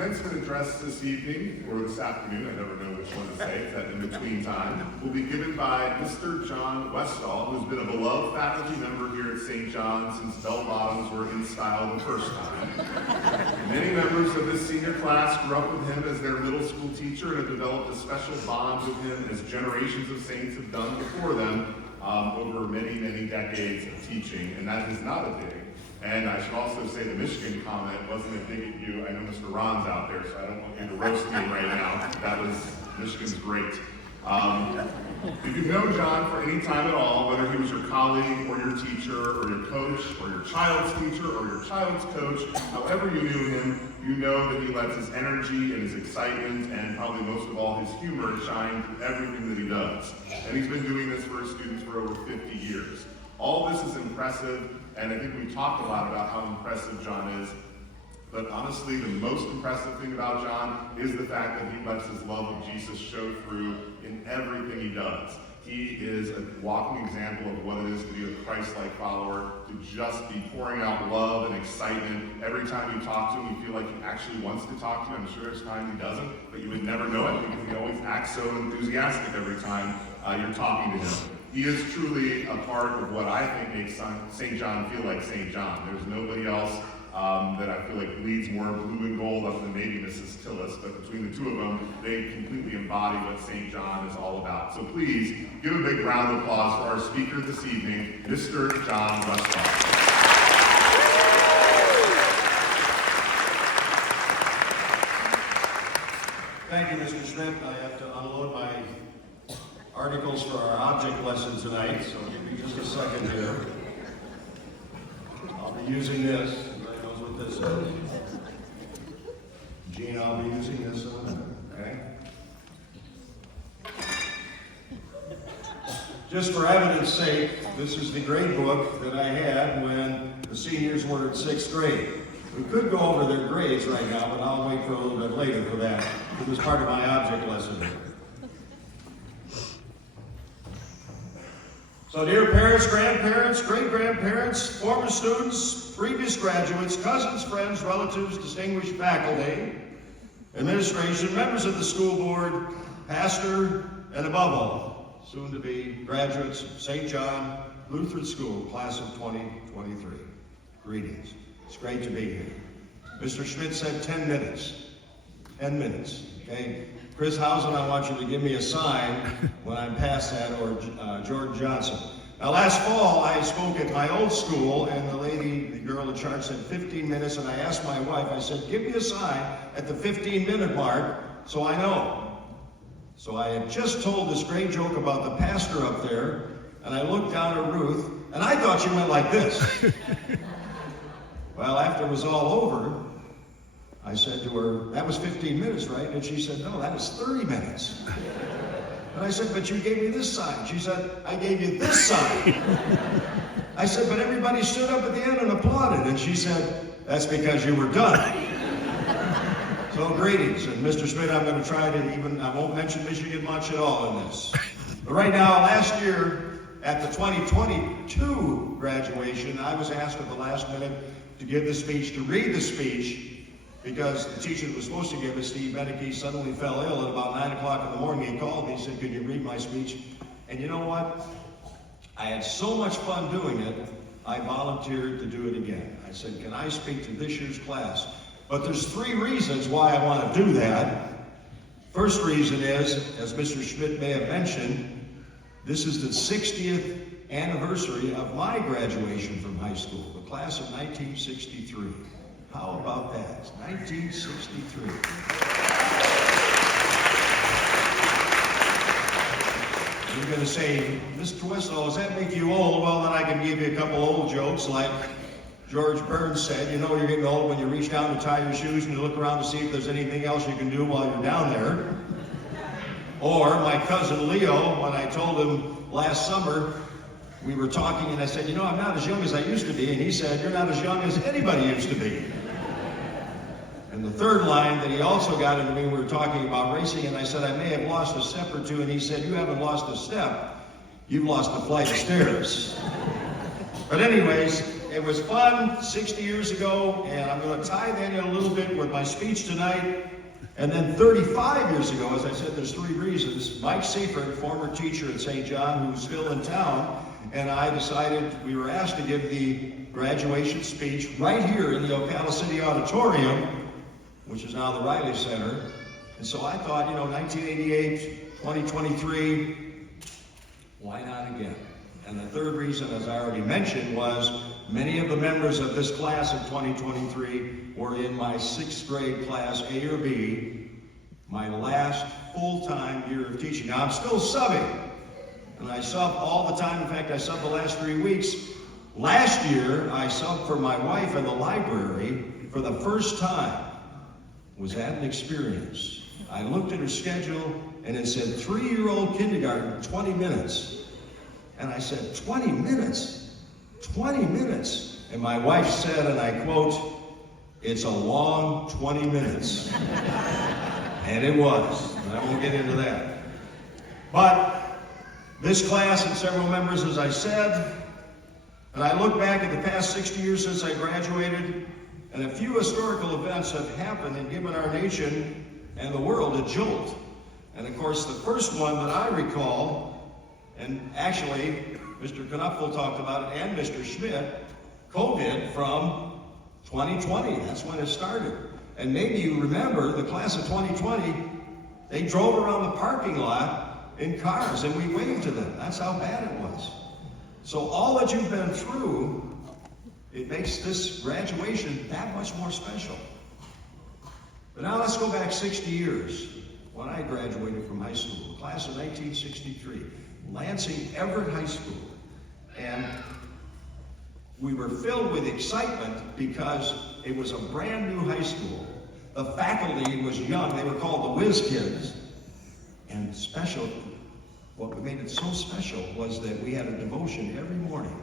commencement address this evening, or this afternoon, I never know which one to say, it's that in-between time, will be given by Mr. John Westall, who's been a beloved faculty member here at St. John since bell bottoms were in style the first time. Many members of this senior class grew up with him as their middle school teacher and have developed a special bond with him as generations of saints have done before them over many, many decades of teaching, and that is not a dig. And I should also say the Michigan comment wasn't a dig at you. I know Mr. Ron's out there, so I don't want you to roast me right now. That was, Michigan's great. If you've known John for any time at all, whether he was your colleague or your teacher or your coach or your child's teacher or your child's coach, however you knew him, you know that he lets his energy and his excitement and probably most of all his humor shine through everything that he does. And he's been doing this for his students for over 50 years. All this is impressive, and I think we talked a lot about how impressive John is. But honestly, the most impressive thing about John is the fact that he lets his love of Jesus show through in everything he does. He is a walking example of what it is to be a Christ-like follower, to just be pouring out love and excitement. Every time you talk to him, you feel like he actually wants to talk to you. I'm sure there's times he doesn't, but you would never know it because he always acts so enthusiastic every time you're talking to him. He is truly a part of what I think makes St. John feel like St. John. There's nobody else that I feel like bleeds more blue and gold other than maybe Mrs. Tillis, but between the two of them, they completely embody what St. John is all about. So please, give a big round of applause for our speaker this evening, Mr. John Westall. Thank you, Mr. Schmidt. I have to unload my articles for our object lesson tonight, so give me just a second here. I'll be using this. Everybody knows what this is. Gene, I'll be using this one, okay? Just for evidence sake, this is the grade book that I had when the seniors were in 6th grade. We could go over their grades right now, but I'll wait for a little bit later for that. It was part of my object lesson. So dear parents, grandparents, great-grandparents, former students, previous graduates, cousins, friends, relatives, distinguished faculty, administration, members of the school board, pastor, and above all, soon to be graduates of St. John Lutheran School, class of 2023. Greetings. It's great to be here. Mr. Schmidt said 10 minutes. 10 minutes, okay? Chris Housen, I want you to give me a sign when I'm past that, or George Johnson. Now, last fall, I spoke at my old school, and the girl in charge said 15 minutes, and I asked my wife, I said, give me a sign at the 15-minute mark so I know. So I had just told this great joke about the pastor up there, and I looked down at Ruth, and I thought she went like this. Well, after it was all over, I said to her, that was 15 minutes, right? And she said, no, that was 30 minutes. And I said, but you gave me this sign. She said, I gave you this sign. I said, but everybody stood up at the end and applauded. And she said, that's because you were done. So greetings. And Mr. Schmidt, I'm going to try to I won't mention Michigan much at all in this. But right now, last year, at the 2022 graduation, I was asked at the last minute to give the speech, to read the speech, because the teacher that was supposed to give it, Steve Beneke, suddenly fell ill at about 9 o'clock in the morning. He called me, he said, could you read my speech? And you know what? I had so much fun doing it, I volunteered to do it again. I said, can I speak to this year's class? But there's 3 reasons why I want to do that. First reason is, as Mr. Schmidt may have mentioned, this is the 60th anniversary of my graduation from high school, the class of 1963. How about that? It's 1963. You're going to say, Mr. Westall, does that make you old? Well, then I can give you a couple old jokes like George Burns said, you know you're getting old when you reach down to tie your shoes and you look around to see if there's anything else you can do while you're down there. Or my cousin Leo, when I told him last summer, we were talking and I said, you know, I'm not as young as I used to be. And he said, you're not as young as anybody used to be. And the third line that he also got into me, we were talking about racing, and I said, I may have lost a step or two, and he said, you haven't lost a step, you've lost a flight of stairs. But anyways, it was fun 60 years ago, and I'm going to tie that in a little bit with my speech tonight. And then 35 years ago, as I said, there's three reasons. Mike Seifert, former teacher at St. John, who's still in town, and I decided we were asked to give the graduation speech right here in the Ocala City Auditorium, which is now the Riley Center. And so I thought, 1988, 2023, why not again? And the third reason, as I already mentioned, was many of the members of this class in 2023 were in my 6th grade class, A or B, my last full-time year of teaching. Now, I'm still subbing, and I sub all the time. In fact, I subbed the last 3 weeks. Last year, I subbed for my wife in the library for the first time. Was that an experience? I looked at her schedule, and it said 3-year-old kindergarten, 20 minutes. And I said, 20 minutes? 20 minutes? And my wife said, and I quote, "It's a long 20 minutes." And it was. And I won't get into that. But this class and several members, as I said, and I look back at the past 60 years since I graduated, and a few historical events have happened and given our nation and the world a jolt. And of course, the first one that I recall, and actually, Mr. Knupfel talked about it, and Mr. Schmidt, COVID from 2020. That's when it started. And maybe you remember the class of 2020, they drove around the parking lot in cars, and we waved to them. That's how bad it was. So all that you've been through, it makes this graduation that much more special. But now let's go back 60 years when I graduated from high school, the class of 1963. Lansing Everett High School. And we were filled with excitement because it was a brand new high school. The faculty was young. They were called the Whiz Kids. And special, what made it so special was that we had a devotion every morning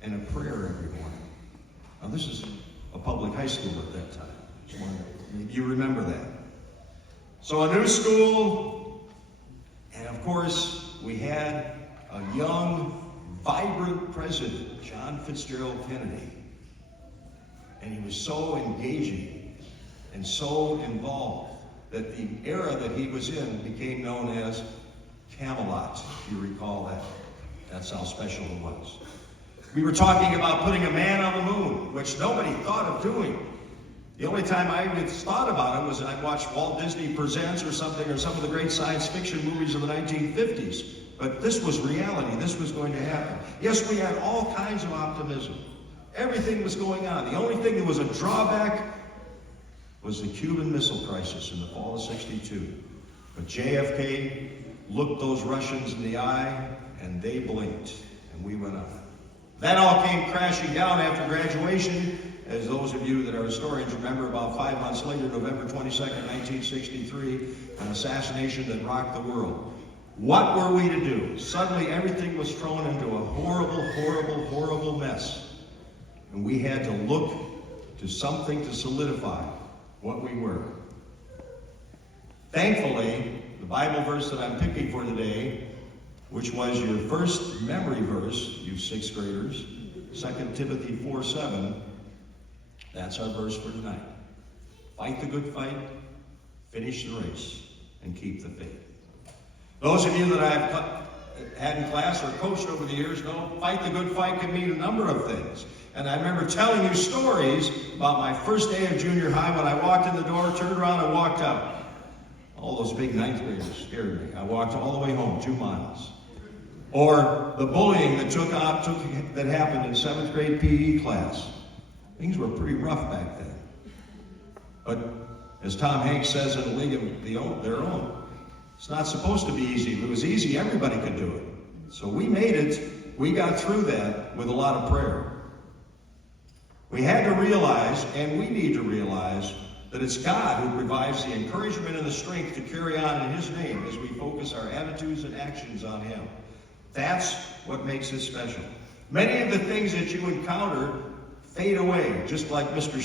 and a prayer every morning. Now this is a public high school at that time. You remember that. So a new school, and of course, we had a young, vibrant president, John Fitzgerald Kennedy. And he was so engaging and so involved that the era that he was in became known as Camelot, if you recall that. That's how special it was. We were talking about putting a man on the moon, which nobody thought of doing. The only time I even thought about it was I watched Walt Disney Presents or something, or some of the great science fiction movies of the 1950s. But this was reality. This was going to happen. Yes, we had all kinds of optimism. Everything was going on. The only thing that was a drawback was the Cuban Missile Crisis in the fall of '62. But JFK looked those Russians in the eye, and they blinked, and we went on. That all came crashing down after graduation. As those of you that are historians remember, about 5 months later, November 22nd, 1963, an assassination that rocked the world. What were we to do? Suddenly everything was thrown into a horrible, horrible, horrible mess. And we had to look to something to solidify what we were. Thankfully, the Bible verse that I'm picking for today, which was your first memory verse, you 6th graders, 2 Timothy 4:7, that's our verse for tonight. Fight the good fight, finish the race, and keep the faith. Those of you that I've had in class or coached over the years know fight the good fight can mean a number of things. And I remember telling you stories about my first day of junior high when I walked in the door, turned around, and walked out. All those big 9th graders scared me. I walked all the way home, 2 miles. Or the bullying that that happened in 7th grade PE class. Things were pretty rough back then. But as Tom Hanks says in A League of Their Own, it's not supposed to be easy. If it was easy, everybody could do it. So we made it. We got through that with a lot of prayer. We had to realize, and we need to realize, that it's God who provides the encouragement and the strength to carry on in His name as we focus our attitudes and actions on Him. That's what makes it special. Many of the things that you encounter fade away, just like Mr.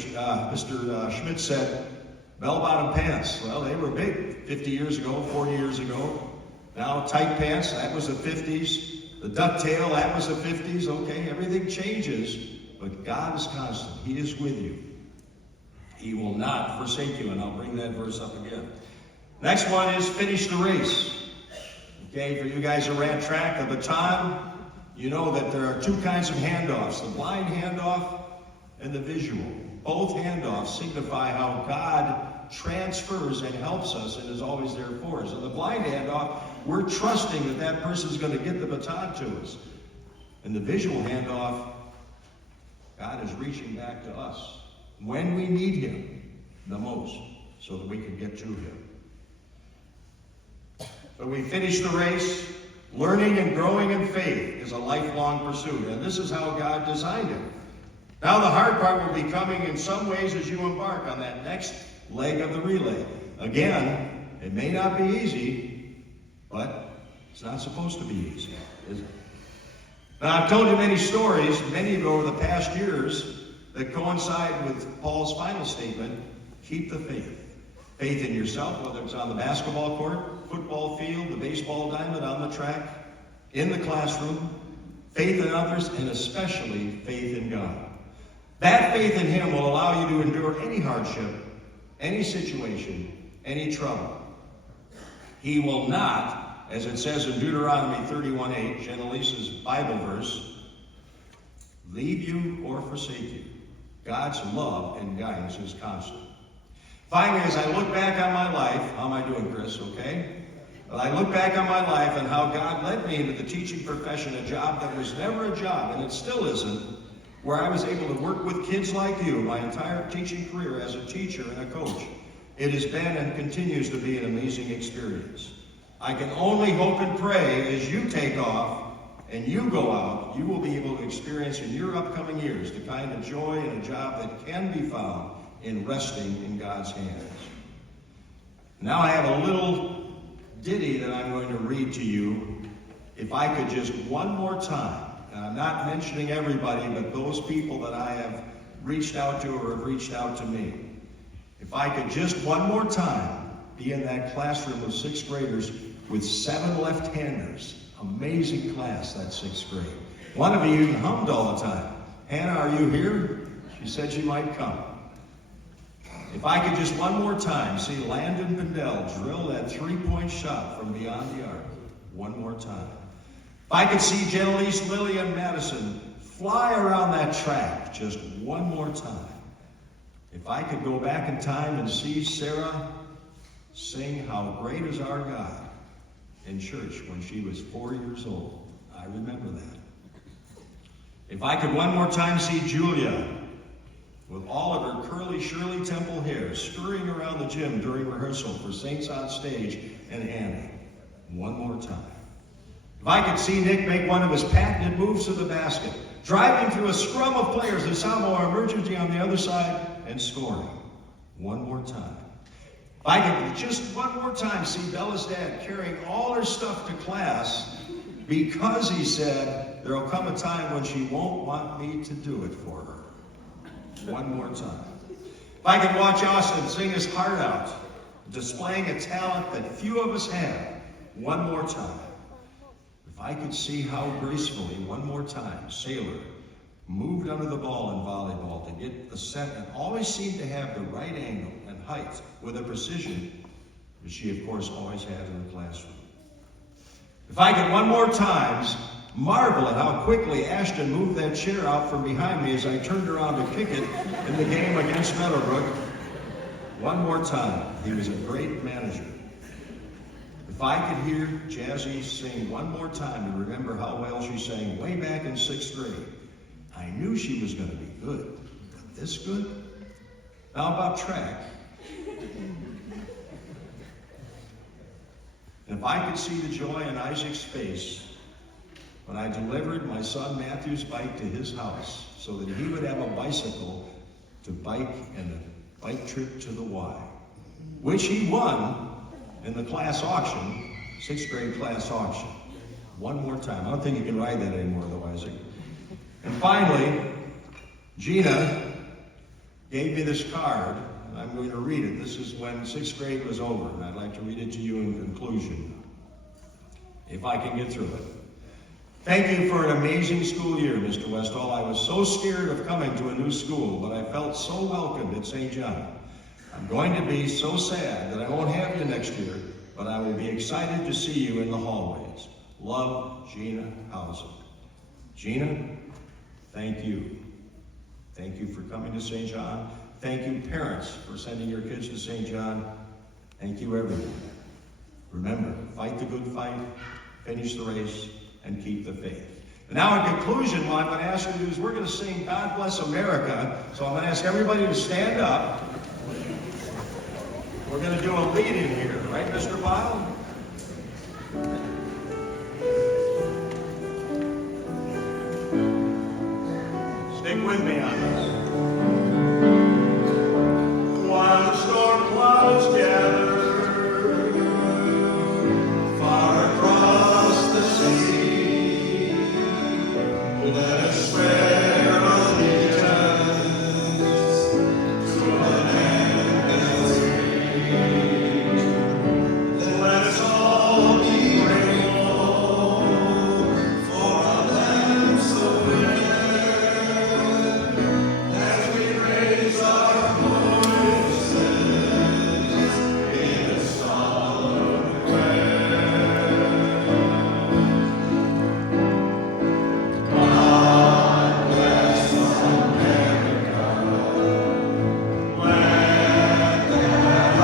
Schmidt said, bell-bottom pants. Well, they were big 50 years ago, 40 years ago. Now tight pants, that was the 50s. The ducktail, that was the 50s. Okay, everything changes. but God is constant. He is with you. He will not forsake you, and I'll bring that verse up again. Next one is finish the race. Okay, for you guys who ran track, the baton, you know that there are two kinds of handoffs, the blind handoff and the visual. Both handoffs signify how God transfers and helps us and is always there for us. In the blind handoff, we're trusting that that person's going to get the baton to us. In the visual handoff, God is reaching back to us when we need him the most so that we can get to him. So we finish the race. Learning and growing in faith is a lifelong pursuit, and this is how God designed it. Now the hard part will be coming in some ways as you embark on that next leg of the relay. Again, it may not be easy, but it's not supposed to be easy, is it? Now I've told you many stories, many of you over the past years, that coincide with Paul's final statement, keep the faith. Faith in yourself, whether it's on the basketball court, football field, the baseball diamond, on the track, in the classroom, faith in others, and especially faith in God. That faith in him will allow you to endure any hardship, any situation, any trouble. He will not, as it says in Deuteronomy 31:8, Jenelisa's Bible verse, leave you or forsake you. God's love and guidance is constant. Finally, as I look back on my life, how am I doing, Chris, okay? Well, I look back on my life and how God led me into the teaching profession, a job that was never a job, and it still isn't, where I was able to work with kids like you my entire teaching career as a teacher and a coach. It has been and continues to be an amazing experience. I can only hope and pray as you take off and you go out, you will be able to experience in your upcoming years the kind of joy in a job that can be found in resting in God's hands. Now I have a little ditty that I'm going to read to you. If I could just one more time, and I'm not mentioning everybody, but those people that I have reached out to or have reached out to me. If I could just one more time be in that classroom of sixth graders with 7 left-handers. Amazing class, that sixth grade. One of you even hummed all the time. Hannah, are you here? She said she might come. If I could just one more time see Landon Pindell drill that 3-point shot from beyond the arc. One more time. If I could see Jenelise, Lillian, Madison fly around that track just one more time. If I could go back in time and see Sarah sing How Great Is Our God in church when she was 4 years old. I remember that. If I could one more time see Julia with all of her curly Shirley Temple hair scurrying around the gym during rehearsal for Saints on Stage and Annie. One more time. If I could see Nick make one of his patented moves to the basket, driving through a scrum of players and Samoa emergency on the other side and scoring. One more time. If I could just one more time see Bella's dad carrying all her stuff to class because he said there'll come a time when she won't want me to do it for her. One more time. If I could watch Austin sing his heart out, displaying a talent that few of us have. One more time. If I could see how gracefully, one more time, Sailor moved under the ball in volleyball to get the set and always seemed to have the right angle and height with a precision that she, of course, always had in the classroom. If I could one more time marvel at how quickly Ashton moved that chair out from behind me as I turned around to kick it in the game against Meadowbrook. One more time, he was a great manager. If I could hear Jazzy sing one more time to remember how well she sang way back in 6th grade, I knew she was going to be good. But this good? Now about track. And if I could see the joy in Isaac's face when I delivered my son Matthew's bike to his house so that he would have a bicycle to bike and a bike trip to the Y, which he won in the class auction, 6th grade class auction. One more time. I don't think you can ride that anymore though, Isaac. And finally, Gina gave me this card, and I'm going to read it. This is when 6th grade was over, and I'd like to read it to you in conclusion, if I can get through it. Thank you for an amazing school year, Mr. Westall. I was so scared of coming to a new school, but I felt so welcomed at St. John. I'm going to be so sad that I won't have you next year, but I will be excited to see you in the hallways. Love, Gina Hauser. Gina, thank you. Thank you for coming to St. John. Thank you, parents, for sending your kids to St. John. Thank you, everyone. Remember, fight the good fight, finish the race, and keep the faith. And now in conclusion, what I'm going to ask you to do is we're going to sing God Bless America. So I'm going to ask everybody to stand up. We're going to do a lead in here, right, Mr. Bile? Stick with me on this. While the storm clouds gather far across the sea, let us swear allegiance to a land that's free. Let us all be grateful for a land so rare as we raise our voices in a solemn prayer. God bless America, land that I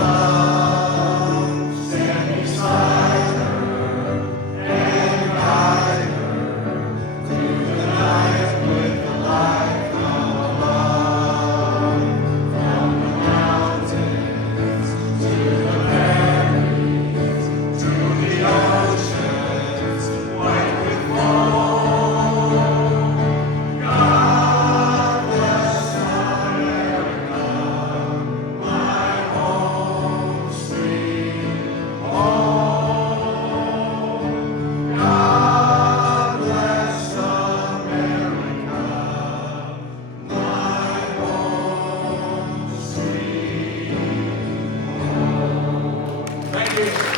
love. Stand beside her and guide her through the night with the light from above. From the mountains to the valleys, through the oceans white with foam. God bless America, my home sweet home. God bless America, my home sweet home. Thank you.